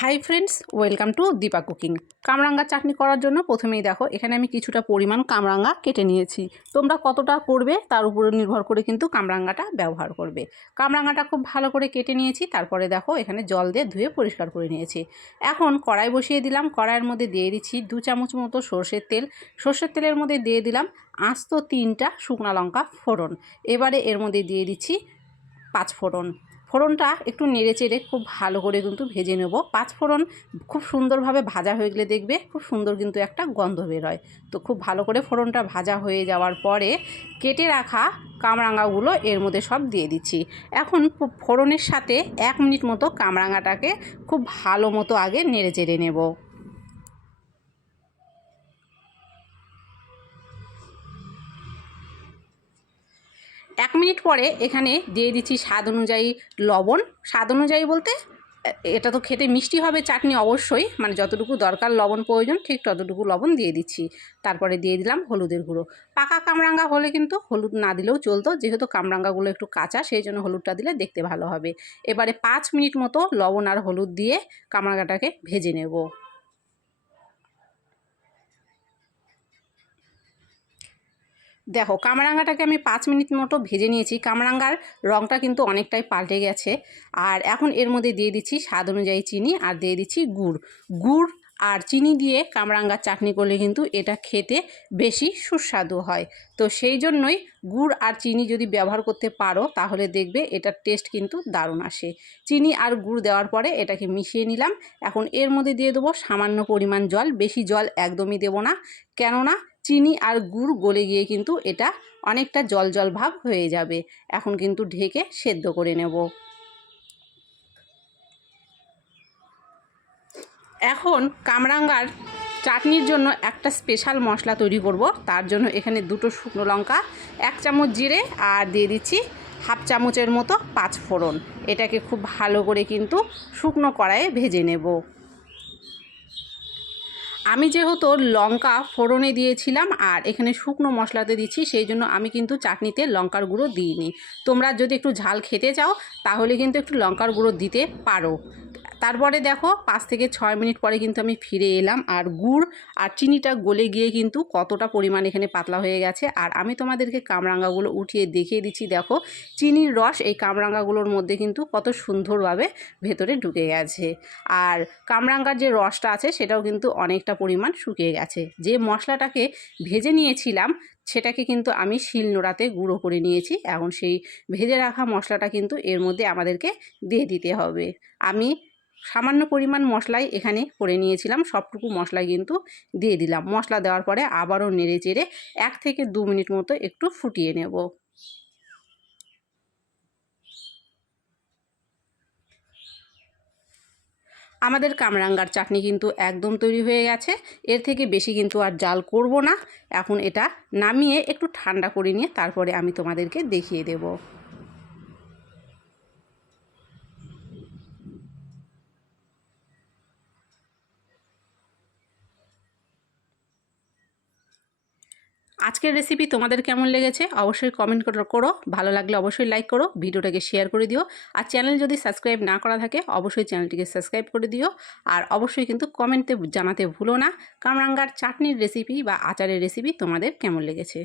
High friends, welcome to Deepa cooking. কামরাঙ্গা চাটনি করার জন্য প্রথমেই দেখো এখানে আমি কিছুটা পরিমাণ কামরাঙ্গা কেটে নিয়েছি। তোমরা কতটা করবে তার উপরে নির্ভর করে কিন্তু কামরাঙ্গাটা ব্যবহার করবে। কামরাঙ্গাটা খুব ভালো করে কেটে নিয়েছি, তারপরে দেখো এখানে জল দিয়ে ধুয়ে পরিষ্কার করে নিয়েছি। এখন কড়াই বসিয়ে দিলাম, কড়াইয়ের মধ্যে দিয়ে দিচ্ছি 2 চামচ মতো সর্ষের তেল। সর্ষের তেলের মধ্যে দিয়ে দিলাম আস্ত 3টা শুকনো লঙ্কা ফোড়ন। এবারে এর মধ্যে দিয়ে দিচ্ছি 5 ফোড়ন। ফোড়নটা একটু নেড়ে চেড়ে খুব ভালো করে কিন্তু ভেজে নেব। 5 ফোড়ন খুব সুন্দরভাবে ভাজা হয়ে গেলে দেখবে খুব সুন্দর কিন্তু একটা গন্ধ বের হয়। তো খুব ভালো করে ফোড়নটা ভাজা হয়ে যাওয়ার পরে কেটে রাখা কামরাঙাগুলো এর মধ্যে সব দিয়ে দিচ্ছি। এখন ফোড়নের সাথে 1 মিনিট মতো কামরাঙাটাকে খুব ভালো মতো আগে নেড়ে চেড়ে নেব। 1 মিনিট পরে এখানে দিয়ে দিচ্ছি স্বাদ অনুযায়ী লবণ। স্বাদ অনুযায়ী বলতে এটা তো খেতে মিষ্টি হবে চাটনি অবশ্যই, মানে যতটুকু দরকার লবণ প্রয়োজন ঠিক ততটুকু লবণ দিয়ে দিচ্ছি। তারপরে দিয়ে দিলাম হলুদের গুঁড়ো। পাকা কামরাঙ্গা হলে কিন্তু হলুদ না দিলেও চলতো, যেহেতু কামরাঙ্গাগুলো একটু কাঁচা সেই জন্য হলুদটা দিলে দেখতে ভালো হবে। এবারে 5 মিনিট মতো লবণ আর হলুদ দিয়ে কামরাঙ্গাটাকে ভেজে নেব। দেখো কামরাঙ্গাটাকে আমি 5 মিনিট মতো ভেজে নিয়েছি। কামরাঙ্গার রঙটা কিন্তু অনেকটাই পাল্টে গেছে। আর এখন এর মধ্যে দিয়ে দিচ্ছি স্বাদ অনুযায়ী চিনি আর দিয়ে দিচ্ছি গুড়। গুড় আর চিনি দিয়ে কামরাঙ্গার চাটনি করলে কিন্তু এটা খেতে বেশি সুস্বাদু হয়। তো সেই জন্যই গুড় আর চিনি যদি ব্যবহার করতে পারো তাহলে দেখবে এটার টেস্ট কিন্তু দারুণ আসে। চিনি আর গুড় দেওয়ার পরে এটাকে মিশিয়ে নিলাম। এখন এর মধ্যে দিয়ে দেবো সামান্য পরিমাণ জল, বেশি জল একদমই দেবো না, কেননা চিনি আর গুড় গলে গিয়ে কিন্তু এটা অনেকটা জল জল ভাব হয়ে যাবে। এখন কিন্তু ঢেকে সেদ্ধ করে নেব। এখন কামরাঙ্গার চাটনির জন্য একটা স্পেশাল মশলা তৈরি করব। তার জন্য এখানে 2টো শুকনো লঙ্কা, 1 চামচ জিরে আর দিয়ে দিচ্ছি 1/2 চামচের মতো 5 ফোড়ন। এটাকে খুব ভালো করে কিন্তু শুকনো কড়াইয়ে ভেজে নেব। আমি যেহেতু লঙ্কা ফোড়নে দিয়েছিলাম আর এখানে শুকনো মশলাতে দিচ্ছি, সেই জন্য আমি কিন্তু চাটনিতে লঙ্কার গুঁড়ো দিইনি। তোমরা যদি একটু ঝাল খেতে চাও তাহলে কিন্তু একটু লঙ্কার গুঁড়ো দিতে পারো। তারপরে দেখো 5 থেকে 6 মিনিট পরে কিন্তু আমি ফিরে এলাম আর গুড় আর চিনিটা গলে গিয়ে কিন্তু কতটা পরিমাণ এখানে পাতলা হয়ে গেছে। আর আমি তোমাদেরকে কামরাঙ্গাগুলো উঠিয়ে দেখিয়ে দিচ্ছি। দেখো চিনির রস এই কামরাঙ্গাগুলোর মধ্যে কিন্তু কত সুন্দরভাবে ভেতরে ঢুকে গেছে। আর কামরাঙ্গার যে রসটা আছে সেটাও কিন্তু অনেকটা পরিমাণ শুকিয়ে গেছে। যে মশলাটাকে ভেজে নিয়েছিলাম সেটাকে কিন্তু আমি শিলনোড়াতে গুঁড়ো করে নিয়েছি। এখন সেই ভেজে রাখা মশলাটা কিন্তু এর মধ্যে আমাদেরকে দিয়ে দিতে হবে। আমি সামান্য পরিমাণ মশলাই এখানে করে নিয়েছিলাম, সবটুকু মশলাই কিন্তু দিয়ে দিলাম। মশলা দেওয়ার পরে আবারও নেড়ে চেড়ে 1 থেকে 2 মিনিট মতো একটু ফুটিয়ে নেব। আমাদের কামরাঙ্গার চাটনি কিন্তু একদম তৈরি হয়ে গেছে। এর থেকে বেশি কিন্তু আর জাল করব না। এখন এটা নামিয়ে একটু ঠান্ডা করে নিয়ে তারপরে আমি তোমাদেরকে দেখিয়ে দেব। আজকের রেসিপি তোমাদের কেমন লেগেছে অবশ্যই কমেন্ট করো। ভালো লাগলে অবশ্যই লাইক করো, ভিডিওটাকে শেয়ার করে দিও। আর চ্যানেল যদি সাবস্ক্রাইব না করা থাকে অবশ্যই চ্যানেলটিকে সাবস্ক্রাইব করে দিও। আর অবশ্যই কিন্তু কমেন্টে জানাতে ভুলো না কামরাঙ্গার চাটনির রেসিপি বা আচারের রেসিপি তোমাদের কেমন লেগেছে।